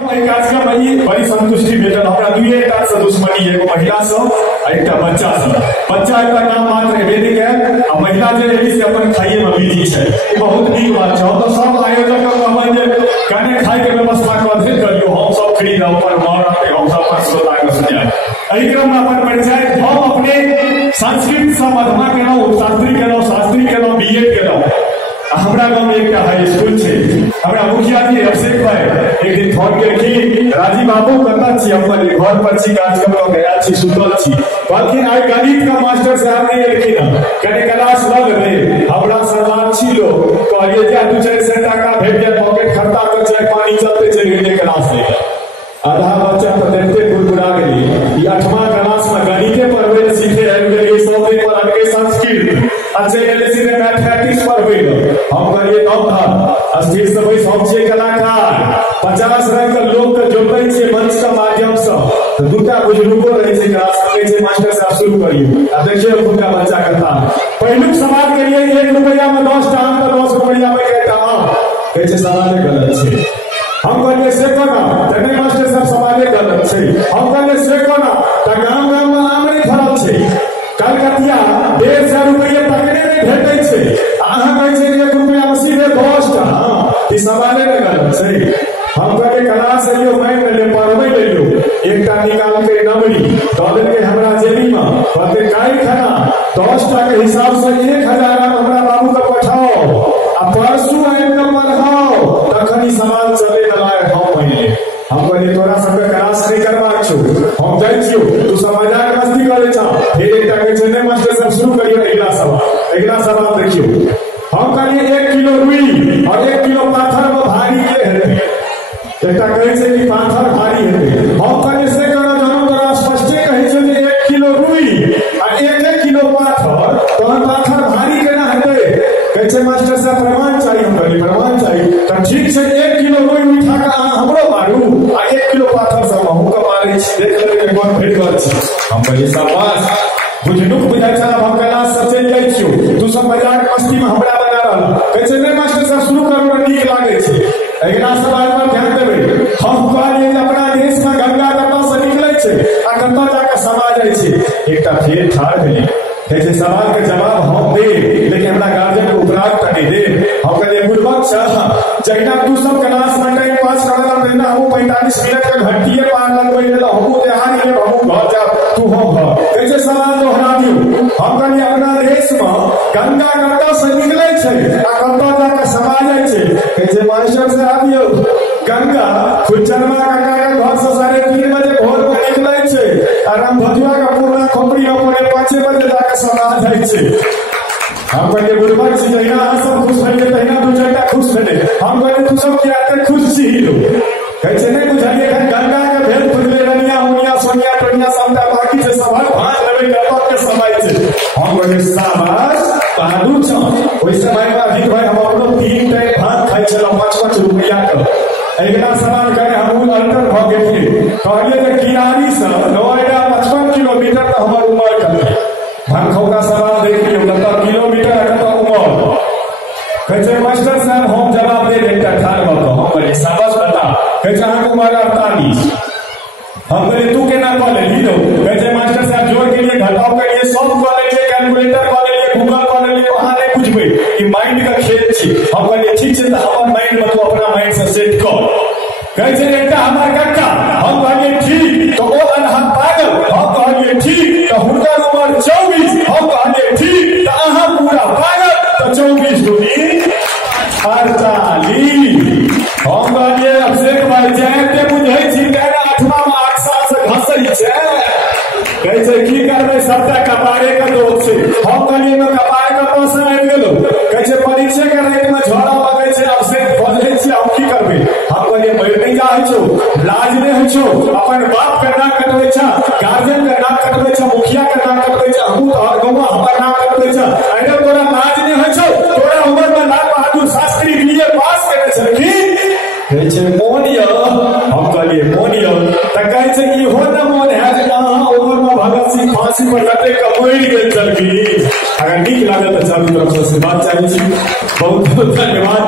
बड़ी संतुष्टि भेटल हमरा दुइटा से दुश्मनी एगो महिला से एक बच्चा से। बच्चा का नाम मात्र वेदिक है आ महिला जे है से अपन खाइए में बिजी है। बहुत नीक बात है। तो सब आयोजक कहबन जे कने खाए के व्यवस्था कर दे करियो हम सब खरीद ऊपर मार रखते हम सब पर श्रोता के सुनिए। एहि क्रम में अपन परिचय हम अपने संस्कृत से मध्यमा केलहुँ शास्त्री केलहुँ बीएड केलहुँ। हमरा गाँव में एक हाई स्कूल है। हमरा मुखिया जी अभिषेक भाई एक दिन फोन केलखिन राजीव बाबू कतऽ छी हम कहलिए घर पर छी कार्यक्रम लऽ के आयल छी सुतल छी। कहलखिन आइ गणित का मास्टर साहब नहीं एलखिन कने क्लास लऽ लेबै हमरा सरदार छी लो कहलिए जे 2-4 टाका भेट जाए पॉकेट खर्चा कर चाहे पानी चलते चलि गेले क्लास ले। आधा बच्चा तो देखते गुड़गुड़ा गई 8वां क्लास में गणित पढ़वे सीखे आबि गेलिए 100 दिन पर अनके संस्कृत अच्छे गेले सीधे मैथमेटिक्स पढ़वे। हम कहलिए तब था स्थिर से बैस हम छियै कलाकार 50 रंग के लोग के जोड़ै छियै मंच के माध्यम से। तो दूटा बुजुर्गो रहे छै क्लास में छै मास्टर साहब शुरू करियो आ देखिए उनका बच्चा करता पहिलुक सवाल के लिए 1 रुपया में 10 टा आम तो 10 रुपया में कहता आम कहै छै सवाल गलत छै। हम कहलिए से कोना तने मास्टर साहब सवाल गलत छै। हम कहलिए से कोना त गांव गांव में आम नहीं फरल छै कलकतिया 150 रुपया पकड़े नहीं भेटै छै अहाँ कहै छै 1 रुपया में सीधे 10 टा ई सवाल गलत छै। हम कहलिए क्लास एलियो माइन ले पढ़बै लेलियो एकटा निकाल के नंबरी दऽ देलकै हमरा जेबी में कहते काई खाना 10 टा के हिसाब से 1000 हमरा बाबू के पठाओ आ परसू आबि के पढ़ाओ तखन ई सवाल चले लायक हम पहिले। हम कहलिए तोरा सबके क्लास नहीं करबाक छौ हम जाइ छियो तू सब मजाक मस्ती करे छ। फिर एकटा के छै मास्टर साहब शुरू करियो अगला सवाल देखियो। हम कहलिए 1 किलो रुई और 1 किलो पाथर में भारी के है एकटा कहै छै कि पाथर भारी है। हम कहलिए से करा जरूर तोरा स्पष्टे कहै छै जे 1 किलो रुई आ 1 किलो पाथर तोहर पाथर भारी केना हेतै कहै छै मास्टर साहब प्रमाण चाहिए। हम कहलिए प्रमाण चाहिए तो ठीक छै 1 किलो रुई उठा के अहाँ हमरो मारू आ 1 किलो पाथर से हमहू के मारै छी देख लेबै एक बार भेट गल छी। हम कहलिए शाबाश बुझनुक बुझाइ छल हम क्लास से चलि जाइ छियो तू सब मजाक मस्ती में हमरा बना रहल कहै छै नहीं मास्टर साहब शुरू करू नीक लागे छै अगला सवाल पर ध्यान देबै। हम कहलिए अपना देश में गंगा कतऽ से निकलै छै आ कतऽ जाके समा जाइ छै। एकटा फेर ठाड़ भेलै कहै छै सवाल के जवाब हम दे लेकिन हमरा गार्जियन के उपराग तक दे। हम कहलिए बुढ़बक छ जहिना तू सब क्लास में टाइम पास करल रहना हम 45 मिनट के घंटिए पार लगबै ले हमहू देहान ले हमहू घर जा तू हम घर कहै छै सवाल दोहरा दियो। हम कहलिए अपना देश में गंगा कतऽ से निकलै छै आ कतऽ जाके समा जाइ छै कहै छै मास्टर साहब यौ गंगा खुचरमा काका के घर से 3:30 बजे भोर में निकलै छै आ रामभजुआ का पूरा खोपड़ी में 5 बजे जाके समा जाइ छै। हम कहलिए बुढ़बक छी जहिना अहाँ सब खुश भेलिए तहिना 2-4 टा खुश भेले। हम कहलिए तू सब क्या खुश छी लो कहै छै नहीं बुझलिए गंगा के भेल खुजले रनिया हुनिया सोनिया टोनिया सबटा बाकी छै सब भाग लेबै कतऽ के समय छै। हम कहलिए शाबाश बहादुर छ। ओइ समय में अधिक भाई हम अपनो 3 टाइम भात खाइ छलहुँ 5-5 रुपया के। अगला सवाल करे हम अल्टर भ गेलिए कहलिए जे किरानी से नोएडा 55 किलोमीटर तो हमर उम्र कते भनखौरा सवाल देख लियो कतऽ किलोमीटर कतऽ उम्र कहै छै मास्टर साहब हम जवाब दे एकटा ठाड़ भ के। हम कहलिए शाबाश बता कहै छै अहाँके उम्र 48। हम कहलिए तू केना कऽ लेली लो कहै छै मास्टर साहब जोड़ के लिए घटाव के लिए सब कऽ लेलिए कैलकुलेटर कऽ लेलिए गूगल कऽ लेलिए वहां नहीं बुझबै ई माइंड का खेल छी। हम कहलिए ठीक छै त हमर माइंड में तू अपना माइंड से सेट कर कहै छै एकटा हमर कक्का। हम कहलिए ठीक तो ओ अनहा पागल। हम कहलिए ठीक तो हुनकर उम्र 24। हम कहलिए ठीक तो अहाँ पूरा पागल तो 24 दूनी 48। हम कहलिए अभिषेक भाई जाते बुझै छी कहना 8वां में 8 साल से घसै छै कहै छै की करबै सबटा कपारे के दोष छै। हम कहलिए में कपार के दोष आबि गेलो कहै छै परीक्षा के रेट में झोड़ा लगै छै अभिषेक बजै छी हम की करबै। हम कहलिए मरि नहीं जाइ छौ लाज नहीं होइ छौ अपन बाप के नाम कटबै छ गार्जियन के नाम कटबै छ मुखिया के नाम कटबै छ हमहू तो गाँव हमर नाम कटबै छ अरे तोरा लाज नहीं होइ छौ तोरा उम्र में लाल बहादुर शास्त्री बीए पास केने छलखिन कहै छै मोन य। हम कहलिए मोन य त कहै छै इहो न मोन है जे अहाँ उम्र में भगत सिंह फांसी पर लटक के मरि गेल छलखिन। अगर नीक लागल तो चारू तरफ से बात चाहै छी बहुत बहुत धन्यवाद।